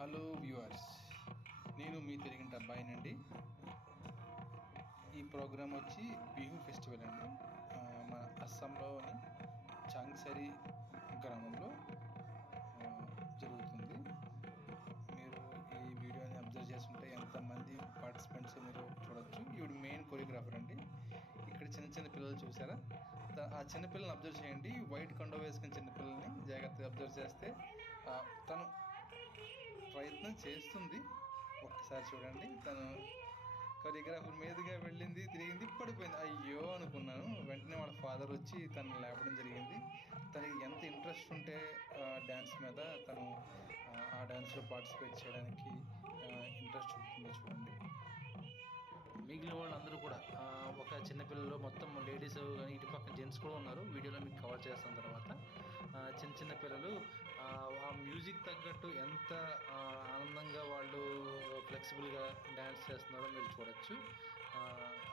Hello viewers, నేను మీ తెలుగింటి అబ్బాయినండి. ఈ ప్రోగ్రాం వచ్చి బిహు ఫెస్టివల్ అండి. మన అస్సాంలోని చాంగ్సరీ గ్రామంలో జరుగుతుంది. మీరు ఈ వీడియోని అబ్జర్వ్ చేస్తుంటే ఎంతమంది పార్టిసిపెంట్స్ మీరు చూడొచ్చు. ఈవిడ మెయిన్ కొరియోగ్రాఫర్ అండి. ఇక్కడ చిన్న చిన్న పిల్లలు చూసారా? ఆ చిన్నపిల్లల్ని అబ్జర్వ్ చేయండి. వైట్ కండో వేసుకున్న చిన్నపిల్లల్ని జాగ్రత్తగా అబ్జర్వ్ చేస్తే తను ప్రయత్నం చేస్తుంది. ఒక్కసారి చూడండి, తను కొరియోగ్రాఫర్ మీదుగా వెళ్ళింది, తిరిగింది, పడిపోయింది. అయ్యో అనుకున్నాను. వెంటనే వాళ్ళ ఫాదర్ వచ్చి తను లేపడం జరిగింది. తనకి ఎంత ఇంట్రెస్ట్ ఉంటే డ్యాన్స్ మీద తను ఆ డ్యాన్స్లో పార్టిసిపేట్ చేయడానికి ఇంట్రెస్ట్ చూపుతుందో చూడండి. మిగిలిన వాళ్ళందరూ కూడా ఒక చిన్నపిల్లలు మొత్తం లేడీస్ కానీ ఇటు పక్కన జెంట్స్ కూడా ఉన్నారు. వీడియోలో మీకు కవర్ చేస్తున్న తర్వాత చిన్న చిన్న పిల్లలు ఆ మ్యూజిక్ తగ్గట్టు ఎంత ఆనందంగా వాళ్ళు ఫ్లెక్సిబుల్గా డ్యాన్స్ చేస్తున్నారో మీరు చూడొచ్చు.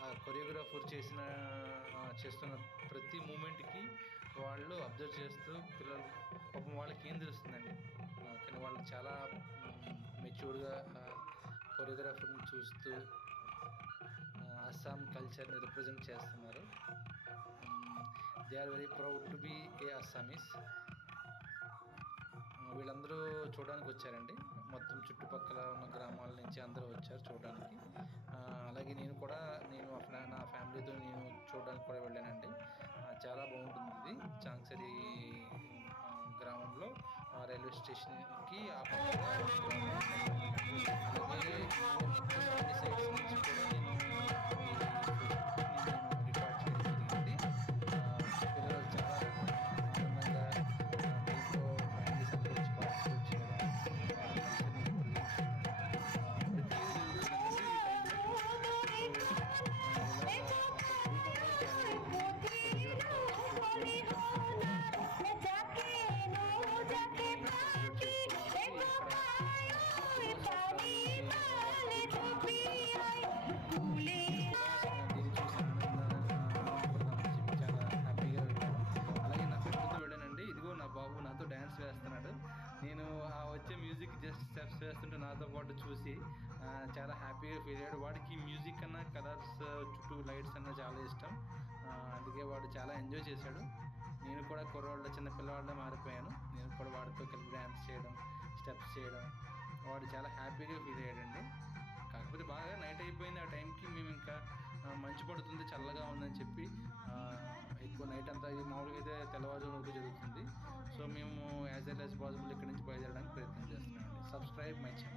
ఆ కొరియోగ్రాఫర్ చేస్తున్న ప్రతి మూమెంట్కి వాళ్ళు అబ్జర్వ్ చేస్తూ పిల్లలు పాపం వాళ్ళకి ఏం తెలుస్తుందండి, కానీ వాళ్ళు చాలా మెచ్యూర్డ్గా కొరియోగ్రాఫర్ని చూస్తూ అస్సాం కల్చర్ని రిప్రజెంట్ చేస్తున్నారు. They are very proud to be a Assamese. వీళ్ళందరూ చూడడానికి వచ్చారండి. మొత్తం చుట్టుపక్కల ఉన్న గ్రామాల నుంచి అందరూ వచ్చారు చూడడానికి. అలాగే నేను నా ఫ్యామిలీతో నేను చూడడానికి కూడా వెళ్ళానండి. చాలా బాగుంటుంది ఇది. చాంగ్సరీ గ్రామంలో రైల్వే స్టేషన్కి ఆ పక్కగా అలాగే అన్ని సైడ్స్ నుంచి కూడా నేను రికార్డ్ చేయడం జరిగింది. పిల్లలు చాలా ఆనందంగా దీంట్లో ఫ్యామిలీస్ అందరూ వచ్చి పార్టిసిపేట్ చేయడం, నా బాబు నాతో డ్యాన్స్ వేస్తున్నాడు. నేను ఆ వచ్చే మ్యూజిక్ జస్ట్ స్టెప్స్ వేస్తుంటే నాతో పాటు చూసి చాలా హ్యాపీగా ఫీల్ అయ్యాడు. వాడికి మ్యూజిక్ అన్నా కలర్స్ చుట్టూ లైట్స్ అన్నా చాలా ఇష్టం. అందుకే వాడు చాలా ఎంజాయ్ చేశాడు. నేను కూడా చిన్న పిల్లవాళ్ళ మారిపోయాను. నేను కూడా వాడితో కలిపి డ్యాన్స్ చేయడం, స్టెప్స్ చేయడం, వాడు చాలా హ్యాపీగా ఫీల్ అయ్యాడండి. కాకపోతే బాగా నైట్ అయిపోయింది. ఆ టైంకి మేము ఇంకా మంచు పడుతుంది, చల్లగా ఉందని చెప్పి ఎక్కువ నైట్ అంతా మామూలుగా అయితే తెల్లవారుజామున వరకు జరుగుతుంది. సో మేము యాజ్ ఎర్లీ యాజ్ పాసిబుల్ ఇక్కడ నుంచి బయలుదేరడానికి ప్రయత్నం చేస్తున్నామండి. Subscribe my channel.